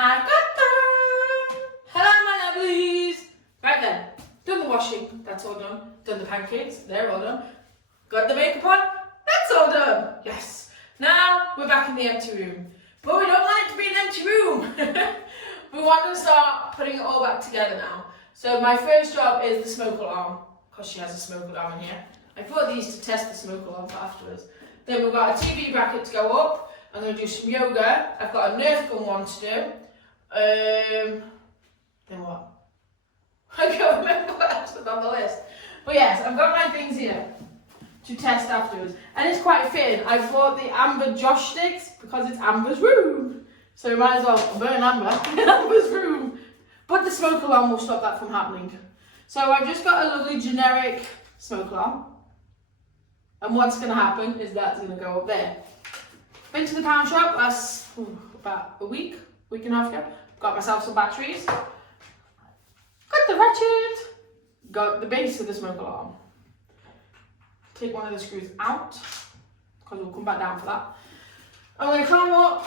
I got them! Hello, my lovelies! Right then, done the washing, that's all done. Done the pancakes, they're all done. Got the makeup on, that's all done. Yes. Now, we're back in the empty room. But we don't want it to be an empty room. We want to start putting it all back together now. So my first job is the smoke alarm, because she has a smoke alarm in here. I bought these to test the smoke alarm for afterwards. Then we've got a TV bracket to go up. I'm going to do some yoga. I've got a Nerf gun one to do. Then what? I can't remember what else was on the list. But yes, I've got my things here to test afterwards. And it's quite fitting. I bought the Amber Josh sticks because it's Amber's room. So we might as well burn Amber in Amber's room. But the smoke alarm will stop that from happening. So I've just got a lovely generic smoke alarm. And what's going to happen is that's going to go up there. Been to the pound shop last about a week and a half ago. Got myself some batteries. Got the ratchet. Got the base of the smoke alarm. Take one of the screws out, because we'll come back down for that. I'm going to climb up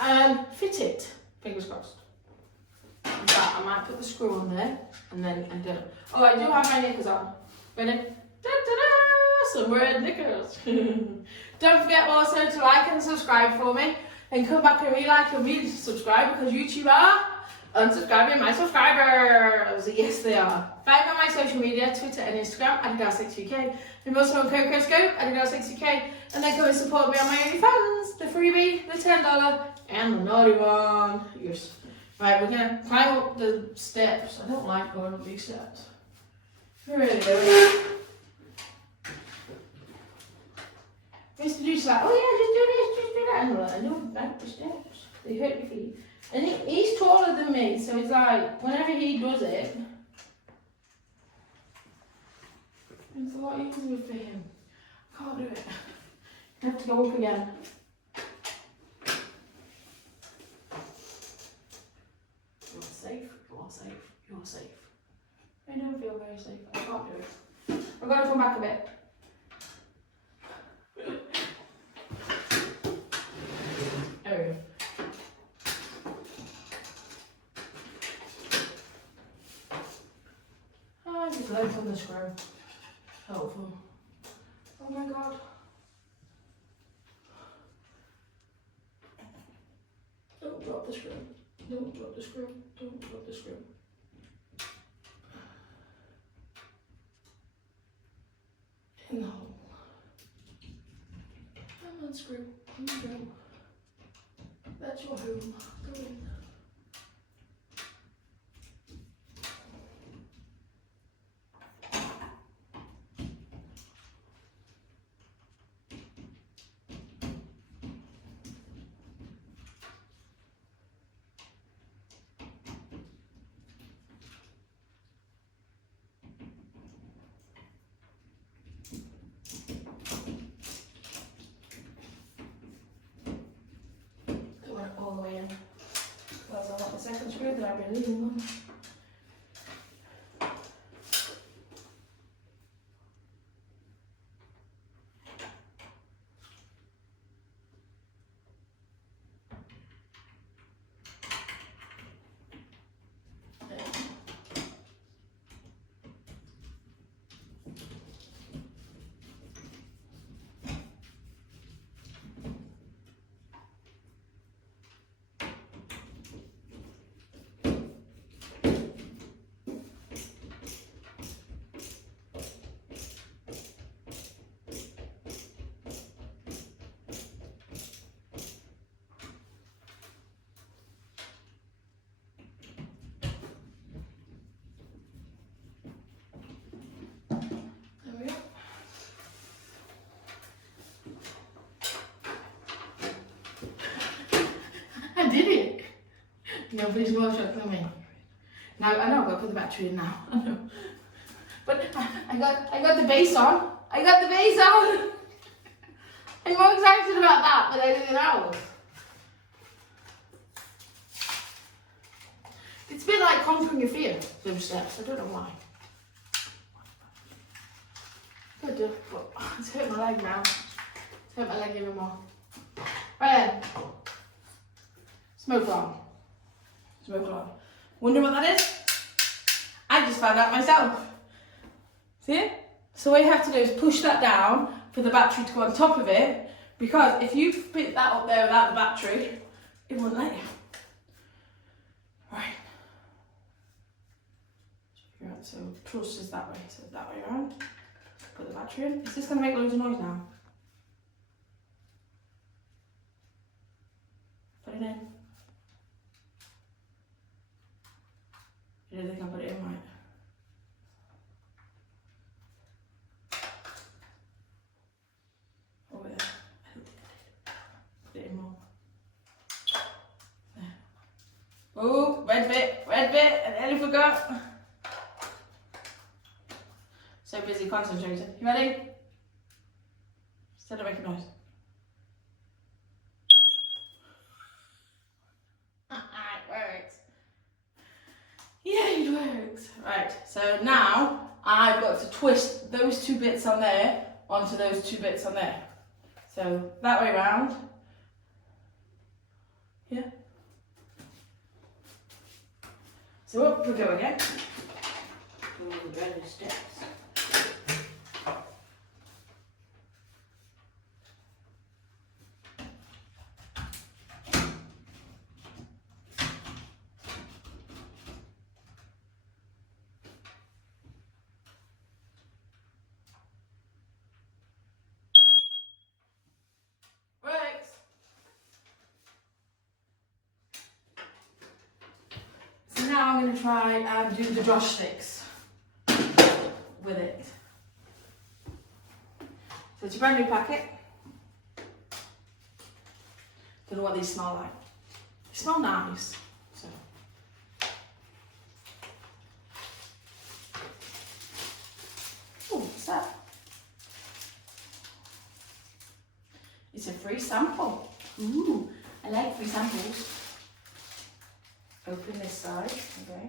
and fit it. Fingers crossed. In fact, I might put the screw on there and then do it. Oh, I do have my knickers on. Ready? Da-da-da! Some red knickers. Don't forget also to like and subscribe for me. And come back and re-like and re-subscribe, because YouTube are unsubscribing my subscribers. Yes, they are. Find me on my social media, Twitter and Instagram, AdiGal60k. I'm also on CocoScope, AdiGal60k. And then come and support me on my OnlyFans, the freebie, the $10, and the naughty one. Yes. Right, we're going to climb up the steps. I don't like going up these steps. Really do. Mr. Dude's like, oh yeah, just do that. And I'm like, I don't like the steps. They hurt your feet. And he's taller than me, so it's like, whenever he does it, it's a lot easier for him. I can't do it. I have to go up again. You're safe, you're safe, you're safe. I don't feel very safe. I can't do it. I've got to come back a bit. There we go. Just load on the screw. Helpful. Oh my god. Don't drop the screw. Don't drop the screw. Don't drop the screw. In the hole. Come on, screw. Come on, go. That's your home. Go in. All the way in. Because I want the second screw that I've been leaving on. I did it! Nobody's more shocked than me. Now I know I've got to put the battery in now. I know. But I got the base on. I got the base on! I'm more excited about that than anything else. It's a bit like conquering your fear, those steps. I don't know why. But it's hurt my leg now. It's hurt my leg even more. Right then. Smoke alarm. Smoke alarm. Wonder what that is? I just found out myself. See it? So what you have to do is push that down for the battery to go on top of it, because if you put that up there without the battery, it won't let you. Right. So trust is that way, so that way around. Put the battery in. Is this going to make loads of noise now? Put it in. You don't think I put it in right? Over there. I don't think I did. Put it in more. There. Oh, red bit, I nearly forgot. So busy concentrating. You ready? Instead of making noise. It works. Yeah, it works. Right, so now I've got to twist those two bits on there onto those two bits on there. So that way round. Yeah. So up we go again. All the better steps. Now I'm going to try and do the Josh sticks with it. So it's a brand new packet. Don't know what these smell like. They smell nice. So. Oh, what's that? It's a free sample. Ooh, I like free samples. Open this side, okay.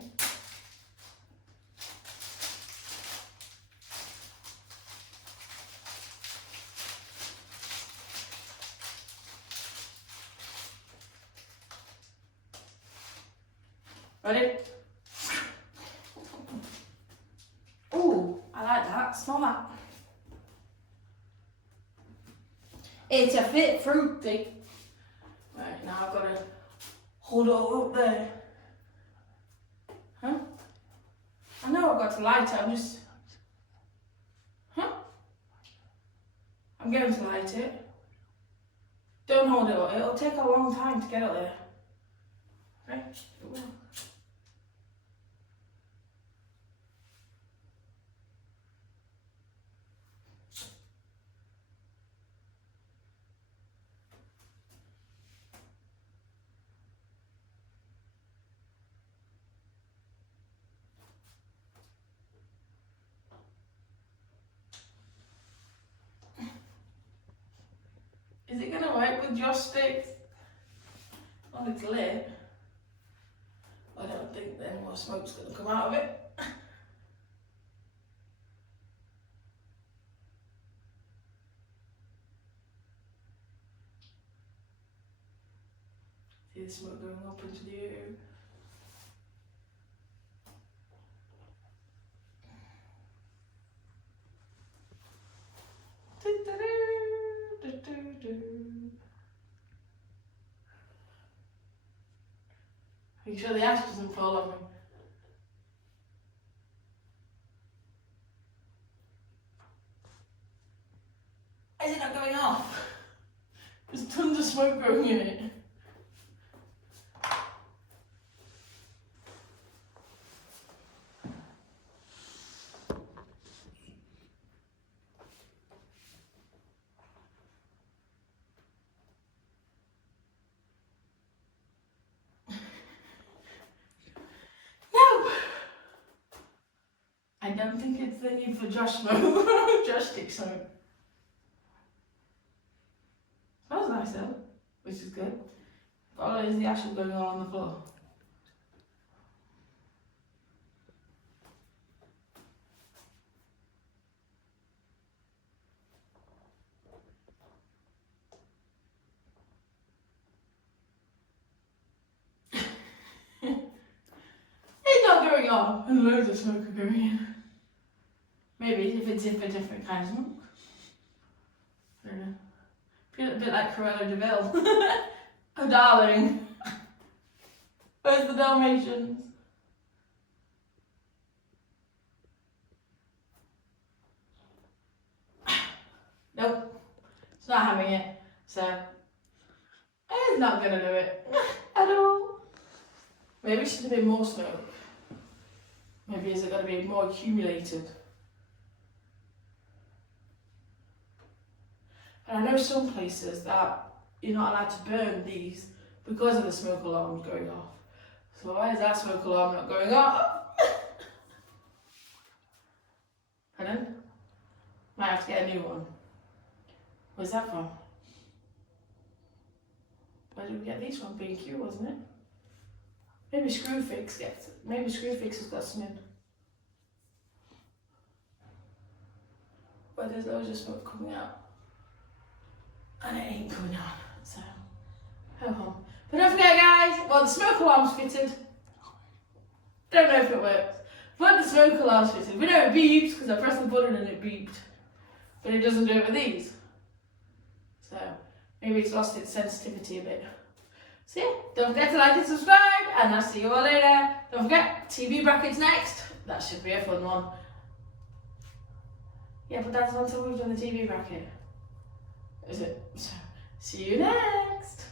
Ready? Ooh, I like that. Smell that. It's a bit fruity. Right, now I've got to hold it up there. Huh? I know I've got to light it, I'm just... Huh? I'm going to light it. Don't hold it up, it'll take a long time to get up there. Right? It will. Is it going to work with Josh sticks? Well, it's lit. I don't think then more smoke's going to come out of it. See the smoke going up into the air. Are you sure the ash doesn't fall on me? Is it not going off? There's tons of smoke going in it. I don't think it's the need for Josh smoke. Josh stick smoke. Smells nice though, which is good. All it is the ashes going all on the floor. off and loads of smoke are going in. Maybe if it's in for different kind of smoke. I don't know. Feel a bit like Cruella de Vil. Oh darling. Where's the Dalmatians? Nope. It's not having it. So it's not gonna do it at all. Maybe it should have been more smoke. Maybe is it gonna be more accumulated? And I know some places that you're not allowed to burn these because of the smoke alarms going off. So why is that smoke alarm not going off? Pardon? Might have to get a new one. Where's that from? Where did we get these from? B&Q, wasn't it? Maybe Screwfix gets it. Maybe Screwfix has got some in. But there's loads of smoke coming out. And it ain't coming on, so ho hum. But don't forget, guys, well, the smoke alarm's fitted. Don't know if it works, but the smoke alarm's fitted. We know it beeps because I pressed the button and it beeped, but it doesn't do it with these. So maybe it's lost its sensitivity a bit. So yeah, don't forget to like and subscribe, and I'll see you all later. Don't forget, TV brackets next. That should be a fun one. Yeah, but that's until we've done the TV bracket. Is it? So, see you next!